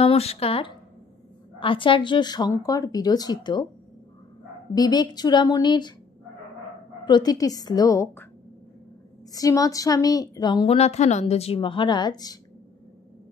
নমস্কার। আচার্য শঙ্কর বিরচিত বিবেক চূড়ামণির প্রতিটি শ্লোক শ্রীমৎ স্বামী রঙ্গনাথানন্দজি মহারাজ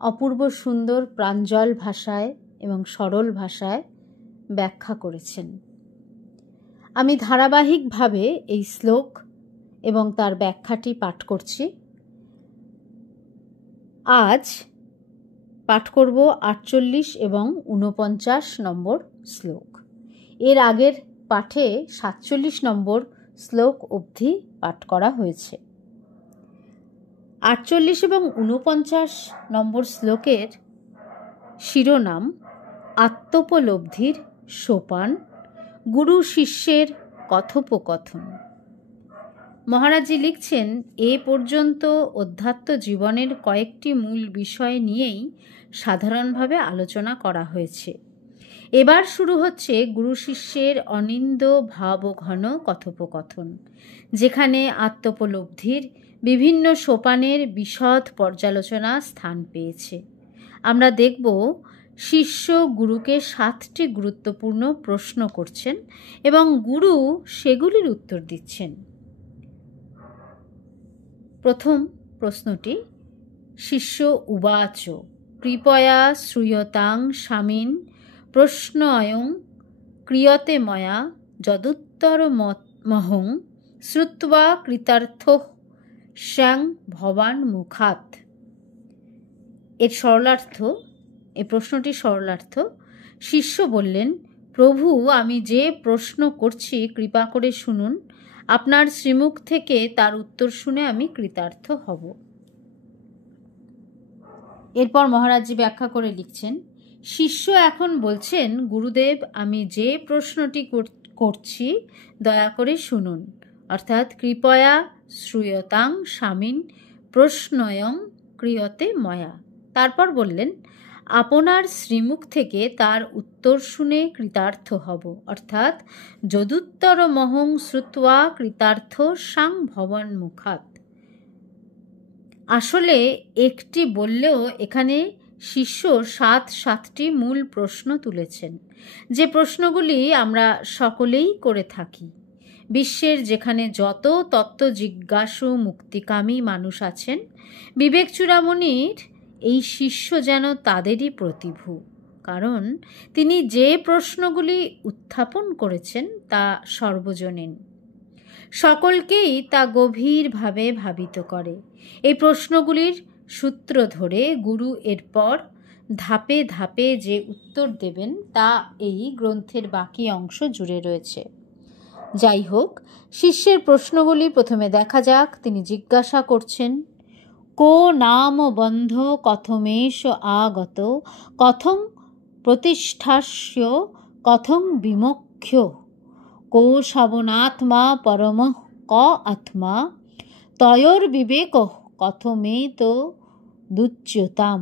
অপূর্ব সুন্দর প্রাঞ্জল ভাষায় এবং সরল ভাষায় ব্যাখ্যা করেছেন। আমি ধারাবাহিকভাবে এই শ্লোক এবং তার ব্যাখ্যাটি পাঠ করছি। আজ পাঠ করব 48 এবং 49 নম্বর শ্লোক। এর আগের পাঠে 47 নম্বর শ্লোক অবধি পাঠ করা হয়েছে। 48 এবং 49 নম্বর শ্লোকের শিরোনাম আত্মোপলব্ধির সোপান, গুরু শিষ্যের কথোপকথন। মহারাজজি লিখছেন, এ পর্যন্ত অধ্যাত্ম জীবনের কয়েকটি মূল বিষয় নিয়েই সাধারণভাবে আলোচনা করা হয়েছে। এবার শুরু হচ্ছে গুরু শিষ্যের অনিন্দ ভাবঘন কথোপকথন, যেখানে আত্মোপলব্ধির বিভিন্ন সোপানের বিশদ পর্যালোচনা স্থান পেয়েছে। আমরা দেখব শিষ্য গুরুকে 7টি গুরুত্বপূর্ণ প্রশ্ন করছেন এবং গুরু সেগুলির উত্তর দিচ্ছেন। প্রথম প্রশ্নটি, শিষ্য উবাচ কৃপয়া শ্রূয়তাং স্বামীন প্রশ্নয়ং ক্রিয়তে ময়া যদুত্তরমহং শ্রুত্বা কৃতার্থঃ স্যাং ভবান মুখাৎ। এর সরলার্থ, এই প্রশ্নটির সরলার্থ, শিষ্য বললেন, প্রভু, আমি যে প্রশ্ন করছি কৃপা করে শুনুন। আপনার শ্রীমুখ থেকে তার উত্তর শুনে আমি কৃতার্থ হব। এরপর মহারাজজি ব্যাখ্যা করে লিখছেন, শিষ্য এখন বলছেন, গুরুদেব, আমি যে প্রশ্নটি করছি দয়া করে শুনুন। অর্থাৎ কৃপয়া শ্রূয়তাং স্বামীন প্রশ্নয়ং ক্রিয়তে ময়া। তারপর বললেন, আপনার শ্রীমুখ থেকে তার উত্তর শুনে কৃতার্থ হব। অর্থাৎ যদুত্তরমহং শ্রুত্বা কৃতার্থ সাং ভবান মুখাৎ। আসলে একটি বললেও এখানে শিষ্য 7টি মূল প্রশ্ন তুলেছেন, যে প্রশ্নগুলি আমরা সকলেই করে থাকি। বিশ্বের যেখানে যত তত্ত্ব জিজ্ঞাসু মুক্তিকামী মানুষ আছেন, বিবেক চূড়ামণির এই শিষ্য যেন তাদেরই প্রতিভু। কারণ তিনি যে প্রশ্নগুলি উত্থাপন করেছেন তা সর্বজনীন, সকলকেই তা গভীরভাবে ভাবিত করে। এই প্রশ্নগুলির সূত্র ধরে গুরু এরপর ধাপে ধাপে যে উত্তর দেবেন তা এই গ্রন্থের বাকি অংশ জুড়ে রয়েছে। যাই হোক, শিষ্যের প্রশ্নগুলি প্রথমে দেখা যাক। তিনি জিজ্ঞাসা করছেন, কো নাম বন্ধ কথমেশ আগত কথং প্রতিষ্ঠাস্য কথং বিমোক্ষ কো শাবনাত্মা পরম ক আত্মা তয়োর বিবেক কথমেত দুচ্যতাম।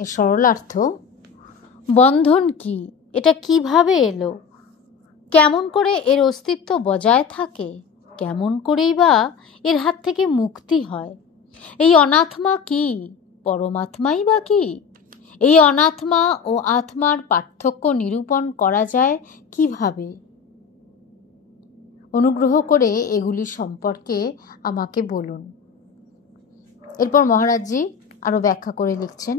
এর সরলার্থ, বন্ধন কি, এটা কিভাবে এলো, কেমন করে এর অস্তিত্ব বজায় থাকে, কেমন করেই বা এর হাত থেকে মুক্তি হয়, এই অনাত্মা কি, পরমাত্মাই বা কি, এই অনাত্মা ও আত্মার পার্থক্য নিরূপণ করা যায় কিভাবে? অনুগ্রহ করে এগুলি সম্পর্কে আমাকে বলুন। এরপর মহারাজজি আরও ব্যাখ্যা করে লিখছেন,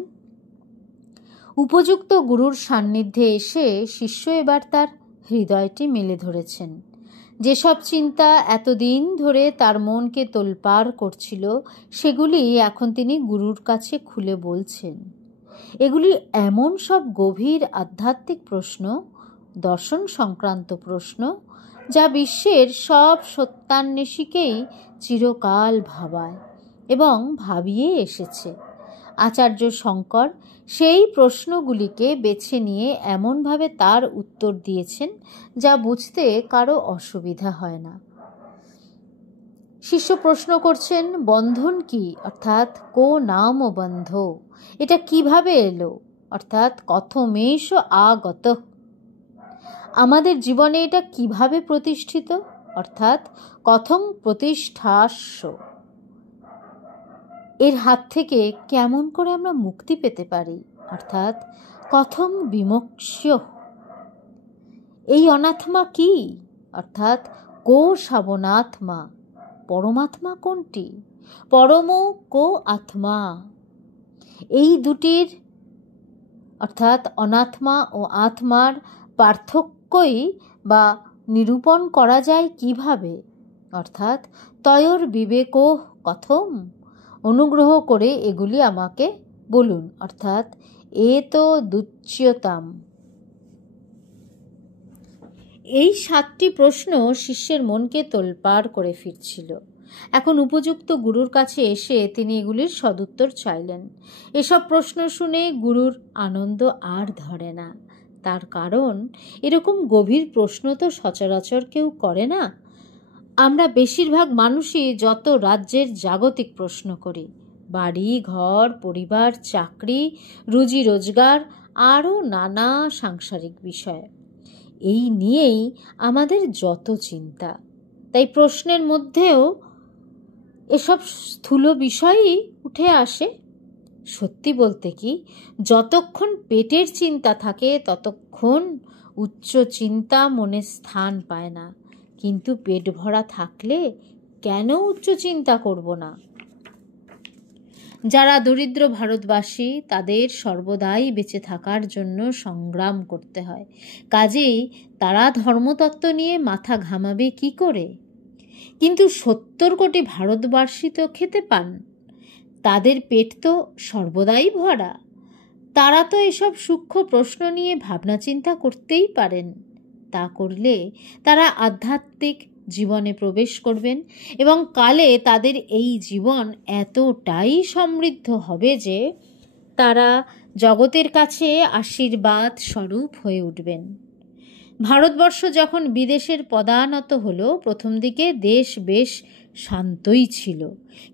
উপযুক্ত গুরুর সান্নিধ্যে এসে শিষ্য এবার তার হৃদয়টি মেলে ধরেছেন। যেসব চিন্তা এতদিন ধরে তার মনকে তোলপাড় করছিল, সেগুলি এখন তিনি গুরুর কাছে খুলে বলছেন। এগুলি এমন সব গভীর আধ্যাত্মিক প্রশ্ন, দর্শন সংক্রান্ত প্রশ্ন, যা বিশ্বের সব সত্যান্বেষীকেই চিরকাল ভাবায় এবং ভাবিয়ে এসেছে। আচার্য শঙ্কর সেই প্রশ্নগুলিকে বেছে নিয়ে এমনভাবে তার উত্তর দিয়েছেন যা বুঝতে কারো অসুবিধা হয় না। শিষ্য প্রশ্ন করছেন, বন্ধন কি, অর্থাৎ কো নাম বন্ধ, এটা কিভাবে এলো, অর্থাৎ কথমেশ আগত, আমাদের জীবনে এটা কিভাবে প্রতিষ্ঠিত, অর্থাৎ কথং প্রতিষ্ঠাস্য, এর হাত থেকে কেমন করে আমরা মুক্তি পেতে পারি, অর্থাৎ কথং বিমোক্ষ্য। এই অনাত্মা কি? অর্থাৎ কো শাবনাত্মা। পরমাত্মা কোনটি? পরম কো আত্মা। এই দুটির অর্থাৎ অনাত্মা ও আত্মার পার্থক্যই বা নিরূপণ করা যায় কিভাবে? অর্থাৎ তয়োর বিবেকো কথম। অনুগ্রহ করে এগুলি আমাকে বলুন। অর্থাৎ এ তো দুচ্যতাম। এই 7টি প্রশ্ন শিষ্যের মনকে তোলপাড় করে ফিরছিল। এখন উপযুক্ত গুরুর কাছে এসে তিনি এগুলির সদুত্তর চাইলেন। এসব প্রশ্ন শুনে গুরুর আনন্দ আর ধরে না। তার কারণ, এরকম গভীর প্রশ্ন তো সচরাচর কেউ করে না। আমরা বেশিরভাগ মানুষই যত রাজ্যের জাগতিক প্রশ্ন করি, বাড়ি ঘর, পরিবার, চাকরি, রুজি রোজগার, আরও নানা সাংসারিক বিষয়, এই নিয়েই আমাদের যত চিন্তা। তাই প্রশ্নের মধ্যেও এসব স্থূল বিষয়ই উঠে আসে। সত্যি বলতে কি, যতক্ষণ পেটের চিন্তা থাকে ততক্ষণ উচ্চ চিন্তা মনে স্থান পায় না। কিন্তু পেট ভরা থাকলে কেন উচ্চ চিন্তা করব না? যারা দরিদ্র ভারতবাসী, তাদের সর্বদাই বেঁচে থাকার জন্য সংগ্রাম করতে হয়। কাজেই তারা ধর্মতত্ত্ব নিয়ে মাথা ঘামাবে কি করে? কিন্তু 70 কোটি ভারতবাসী তো খেতে পান, তাদের পেট তো সর্বদাই ভরা। তারা তো এসব সূক্ষ্ম প্রশ্ন নিয়ে ভাবনা চিন্তা করতেই পারেন। তা করলে তারা আধ্যাত্মিক জীবনে প্রবেশ করবেন এবং কালে তাদের এই জীবন এতটাই সমৃদ্ধ হবে যে তারা জগতের কাছে আশীর্বাদ স্বরূপ হয়ে উঠবেন। ভারতবর্ষ যখন বিদেশের পদানত হলো, প্রথম দিকে দেশ বেশ শান্তই ছিল।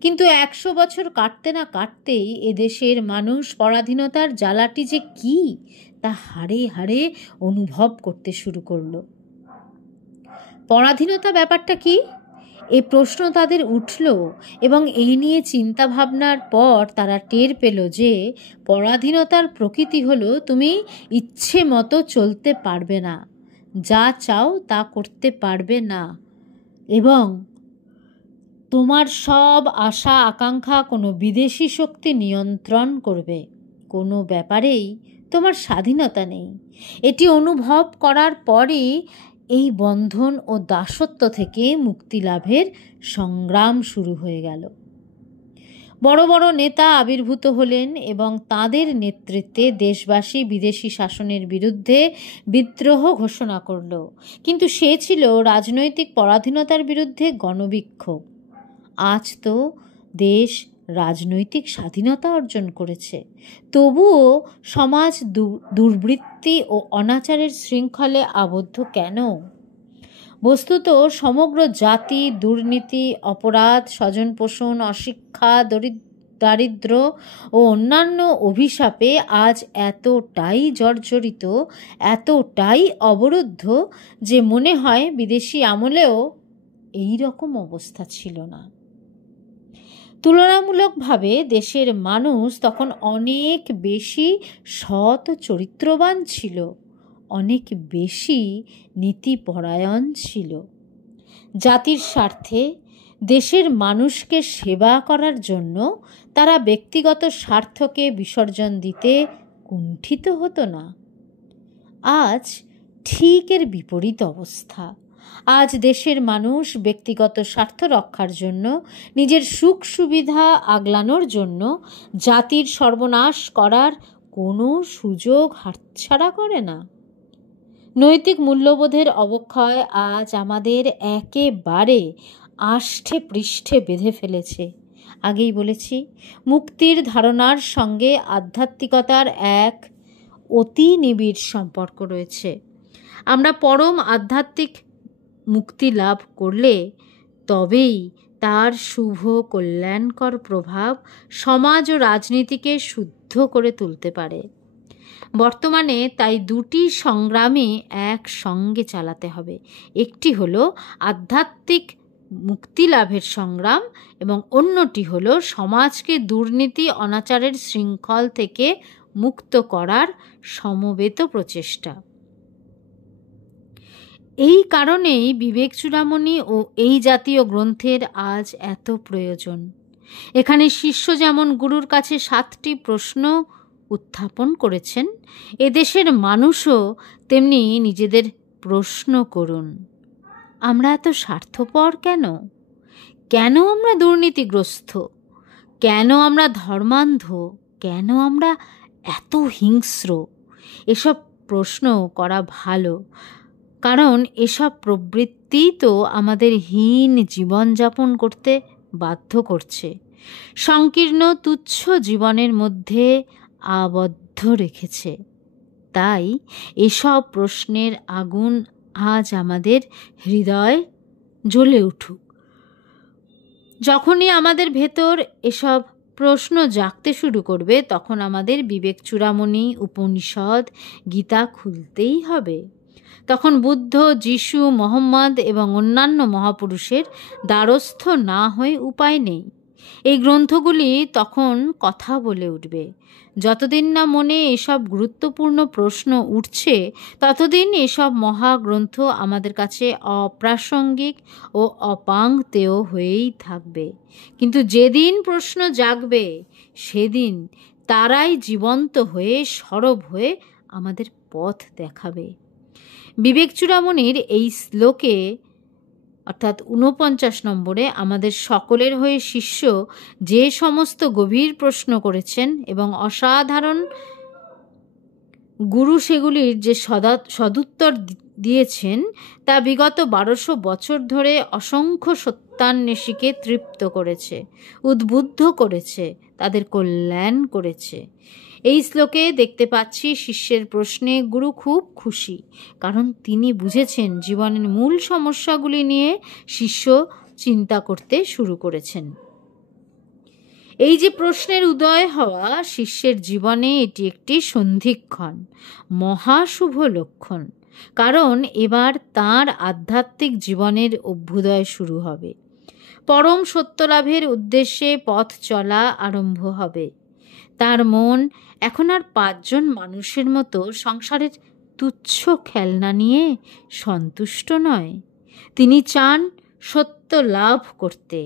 কিন্তু 100 বছর কাটতে না কাটতেই এদেশের মানুষ পরাধীনতার জ্বালাটি যে কি তা হাড়ে হাড়ে অনুভব করতে শুরু করলো। পরাধীনতা ব্যাপারটা কি? এ প্রশ্ন তাদের উঠল এবং এই নিয়ে চিন্তা ভাবনার পর তারা টের পেল যে পরাধীনতার প্রকৃতি হলো তুমি ইচ্ছে মতো চলতে পারবে না, যা চাও তা করতে পারবে না, এবং তোমার সব আশা আকাঙ্ক্ষা কোনো বিদেশি শক্তি নিয়ন্ত্রণ করবে। কোনো ব্যাপারেই তোমার স্বাধীনতা নেই। এটি অনুভব করার পরই এই বন্ধন ও দাসত্ব থেকে মুক্তি লাভের সংগ্রাম শুরু হয়ে গেল। বড় বড় নেতা আবির্ভূত হলেন এবং তাদের নেতৃত্বে দেশবাসী বিদেশি শাসনের বিরুদ্ধে বিদ্রোহ ঘোষণা করল। কিন্তু সে ছিল রাজনৈতিক পরাধীনতার বিরুদ্ধে গণবিক্ষোভ। আজ তো দেশ রাজনৈতিক স্বাধীনতা অর্জন করেছে, তবুও সমাজ দুর্বৃত্তি ও অনাচারের শৃঙ্খলে আবদ্ধ কেন? বস্তুত সমগ্র জাতি দুর্নীতি, অপরাধ, স্বজনপোষণ, অশিক্ষা, দারিদ্র ও অন্যান্য অভিশাপে আজ এতটাই জর্জরিত, এতটাই অবরুদ্ধ যে মনে হয় বিদেশি আমলেও এই রকম অবস্থা ছিল না। তুলনামূলকভাবে দেশের মানুষ তখন অনেক বেশি সৎ চরিত্রবান ছিল, অনেক বেশি নীতিপরায়ণ ছিল। জাতির স্বার্থে দেশের মানুষকে সেবা করার জন্য তারা ব্যক্তিগত স্বার্থকে বিসর্জন দিতে কুণ্ঠিত হতো না। আজ ঠিক এর বিপরীত অবস্থা। আজ দেশের মানুষ ব্যক্তিগত স্বার্থ রক্ষার জন্য, নিজের সুখ সুবিধা আগলানোর জন্য জাতির সর্বনাশ করার কোনো সুযোগ হাতছাড়া করে না। নৈতিক মূল্যবোধের অবক্ষয় আজ আমাদের একেবারে আষ্ঠে পৃষ্ঠে বেঁধে ফেলেছে। আগেই বলেছি, মুক্তির ধারণার সঙ্গে আধ্যাত্মিকতার এক অতি নিবিড় সম্পর্ক রয়েছে। আমরা পরম আধ্যাত্মিক মুক্তি লাভ করলে তবেই তার শুভ কল্যাণকর প্রভাব সমাজ ও রাজনীতিকে শুদ্ধ করে তুলতে পারে। বর্তমানে তাই দুটি সংগ্রামই একসঙ্গে চালাতে হবে। একটি হলো আধ্যাত্মিক মুক্তি লাভের সংগ্রাম এবং অন্যটি হলো সমাজকে দুর্নীতি অনাচারের শৃঙ্খল থেকে মুক্ত করার সমবেত প্রচেষ্টা। এই কারণেই বিবেক চূড়ামণি ও এই জাতীয় গ্রন্থের আজ এত প্রয়োজন। এখানে শিষ্য যেমন গুরুর কাছে 7টি প্রশ্ন উত্থাপন করেছেন, এদেশের মানুষও তেমনি নিজেদের প্রশ্ন করুন। আমরা এত স্বার্থপর কেন? কেন আমরা দুর্নীতিগ্রস্ত? কেন আমরা ধর্মান্ধ? কেন আমরা এত হিংস্র? এসব প্রশ্ন করা ভালো, কারণ এসব প্রবৃত্তি তো আমাদের হীন জীবনযাপন করতে বাধ্য করছে, সংকীর্ণ তুচ্ছ জীবনের মধ্যে আবদ্ধ রেখেছে। তাই এসব প্রশ্নের আগুন আজ আমাদের হৃদয় জ্বলে উঠুক। যখনই আমাদের ভেতর এসব প্রশ্ন জাগতে শুরু করবে, তখন আমাদের বিবেক চূড়ামণি, উপনিষদ, গীতা খুলতেই হবে। তখন বুদ্ধ, যিশু, মোহাম্মদ এবং অন্যান্য মহাপুরুষের দ্বারস্থ না হয়ে উপায় নেই। এই গ্রন্থগুলি তখন কথা বলে উঠবে। যতদিন না মনে এসব গুরুত্বপূর্ণ প্রশ্ন উঠছে, ততদিন এসব মহাগ্রন্থ আমাদের কাছে অপ্রাসঙ্গিক ও অপাংতেয় হয়েই থাকবে। কিন্তু যেদিন প্রশ্ন জাগবে, সেদিন তারাই জীবন্ত হয়ে, সরব হয়ে আমাদের পথ দেখাবে। বিবেক চূড়ামণির এই শ্লোকে অর্থাৎ 49 নম্বরে আমাদের সকলের হয়ে শিষ্য যে সমস্ত গভীর প্রশ্ন করেছেন এবং অসাধারণ গুরু সেগুলির যে সদুত্তর দিয়েছেন, তা বিগত 1200 বছর ধরে অসংখ্য সত্যান্বেষীকে তৃপ্ত করেছে, উদ্বুদ্ধ করেছে, তাদের কল্যাণ করেছে। এই শ্লোকে দেখতে পাচ্ছি শিষ্যের প্রশ্নে গুরু খুব খুশি, কারণ তিনি বুঝেছেন জীবনের মূল সমস্যাগুলি নিয়ে শিষ্য চিন্তা করতে শুরু করেছেন। এই যে প্রশ্নের উদয় হওয়া শিষ্যের জীবনে, এটি একটি সন্ধিক্ষণ, মহাশুভ লক্ষণ, কারণ এবার তাঁর আধ্যাত্মিক জীবনের অভ্যুদয় শুরু হবে। পরম সত্যলাভের উদ্দেশ্যে পথ চলা আরম্ভ হবে। তার মন এখন আর 5 জন মানুষের মতো সংসারের তুচ্ছ খেলনা নিয়ে সন্তুষ্ট নয়। তিনি চান সত্য লাভ করতে।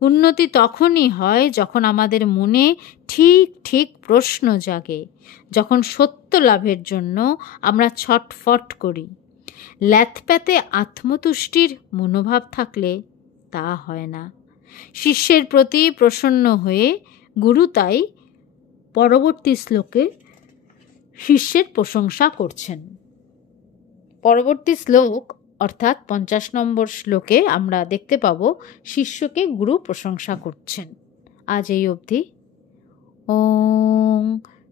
উন্নতি তখনই হয় যখন আমাদের মনে ঠিক ঠিক প্রশ্ন জাগে, যখন সত্য লাভের জন্য আমরা ছটফট করি। ল্যাথপ্যাতে আত্মতুষ্টির মনোভাব থাকলে তা হয় না। শিষ্যের প্রতি প্রসন্ন হয়ে গুরু তাই পরবর্তী শ্লোকে শিষ্যের প্রশংসা করছেন। পরবর্তী শ্লোক অর্থাৎ 50 নম্বর শ্লোকে আমরা দেখতে পাব শিষ্যকে গুরু প্রশংসা করছেন। আজ এই অবধি। ওং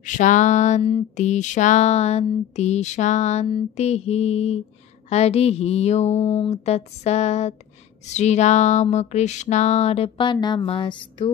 শান্তি শান্তি শান্তি। হরি ওং তৎসৎ। শ্রীরামকৃষ্ণার্পণমস্তু।